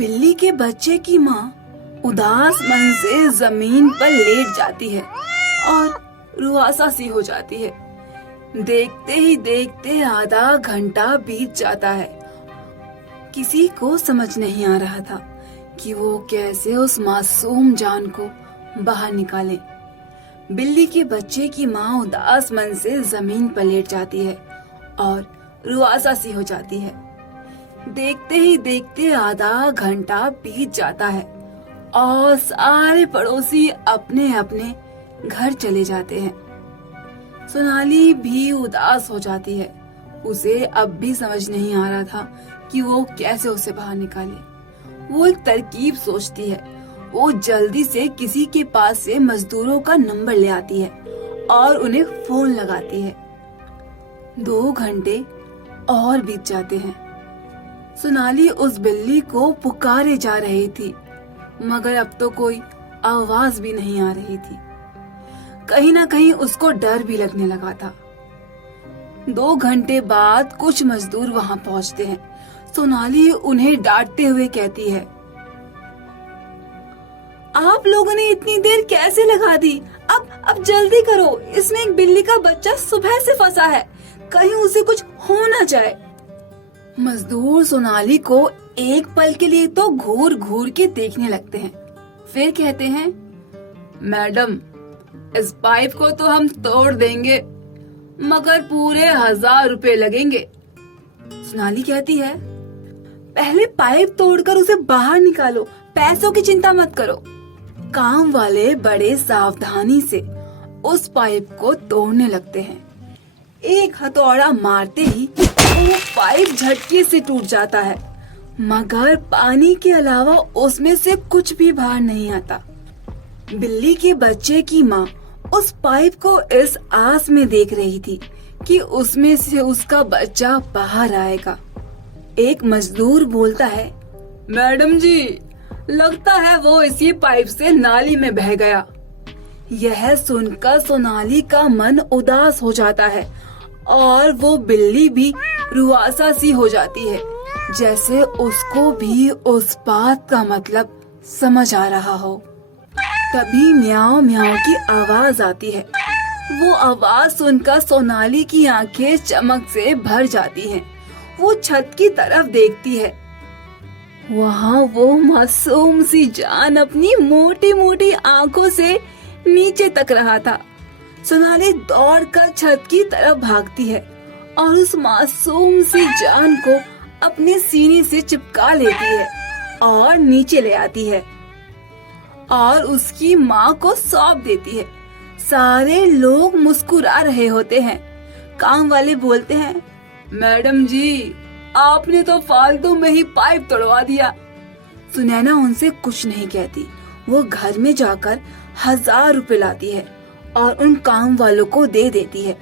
बिल्ली के बच्चे की माँ उदास मन से जमीन पर लेट जाती है और रुआसा सी हो जाती है। देखते ही देखते आधा घंटा बीत जाता है। किसी को समझ नहीं आ रहा था कि वो कैसे उस मासूम जान को बाहर निकाले। बिल्ली के बच्चे की माँ उदास मन से जमीन पर लेट जाती है और रुआसा सी हो जाती है। देखते ही देखते आधा घंटा बीत जाता है और सारे पड़ोसी अपने अपने घर चले जाते हैं। सोनाली भी उदास हो जाती है। उसे अब भी समझ नहीं आ रहा था कि वो कैसे उसे बाहर निकाले। वो एक तरकीब सोचती है। वो जल्दी से किसी के पास से मजदूरों का नंबर ले आती है और उन्हें फोन लगाती है। 2 घंटे और बीत जाते हैं। सोनाली उस बिल्ली को पुकारे जा रही थी, मगर अब तो कोई आवाज भी नहीं आ रही थी। कहीं ना कहीं उसको डर भी लगने लगा था। 2 घंटे बाद कुछ मजदूर वहां पहुंचते हैं। सोनाली उन्हें डांटते हुए कहती है, आप लोगों ने इतनी देर कैसे लगा दी? अब जल्दी करो, इसमें एक बिल्ली का बच्चा सुबह से फंसा है, कहीं उसे कुछ हो ना जाए। मजदूर सोनाली को एक पल के लिए तो घूर घूर के देखने लगते हैं, फिर कहते हैं, मैडम, इस पाइप को तो हम तोड़ देंगे, मगर पूरे 1000 रुपए लगेंगे। सोनाली कहती है, पहले पाइप तोड़कर उसे बाहर निकालो, पैसों की चिंता मत करो। काम वाले बड़े सावधानी से उस पाइप को तोड़ने लगते हैं। एक हथौड़ा मारते ही वो पाइप झटके से टूट जाता है, मगर पानी के अलावा उसमें से कुछ भी बाहर नहीं आता। बिल्ली के बच्चे की माँ उस पाइप को इस आस में देख रही थी कि उसमें से उसका बच्चा बाहर आएगा। एक मजदूर बोलता है, मैडम जी, लगता है वो इसी पाइप से नाली में बह गया। यह सुनकर सोनाली का मन उदास हो जाता है और वो बिल्ली भी रुआसा सी हो जाती है, जैसे उसको भी उस बात का मतलब समझ आ रहा हो। तभी म्याऊं म्याऊं की आवाज आती है। वो आवाज सुनकर सोनाली की आंखें चमक से भर जाती हैं। वो छत की तरफ देखती है। वहाँ वो मासूम सी जान अपनी मोटी मोटी आंखों से नीचे तक रहा था। सोनाली दौड़कर छत की तरफ भागती है और उस मासूम सी जान को अपने सीने से चिपका लेती है और नीचे ले आती है और उसकी माँ को सौंप देती है। सारे लोग मुस्कुरा रहे होते हैं। काम वाले बोलते हैं, मैडम जी, आपने तो फालतू में ही पाइप तोड़वा दिया। सुनैना उनसे कुछ नहीं कहती। वो घर में जाकर 1000 रुपए लाती है और उन काम वालों को दे देती है।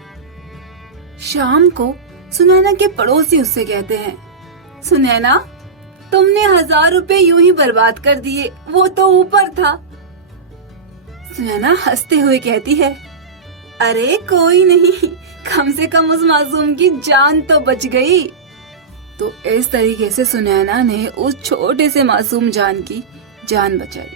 शाम को सुनैना के पड़ोसी उससे कहते हैं, सुनैना, तुमने 1000 रुपए यूं ही बर्बाद कर दिए, वो तो ऊपर था। सुनैना हंसते हुए कहती है, अरे कोई नहीं, कम से कम उस मासूम की जान तो बच गई। तो इस तरीके से सुनैना ने उस छोटे से मासूम जान की जान बचाई।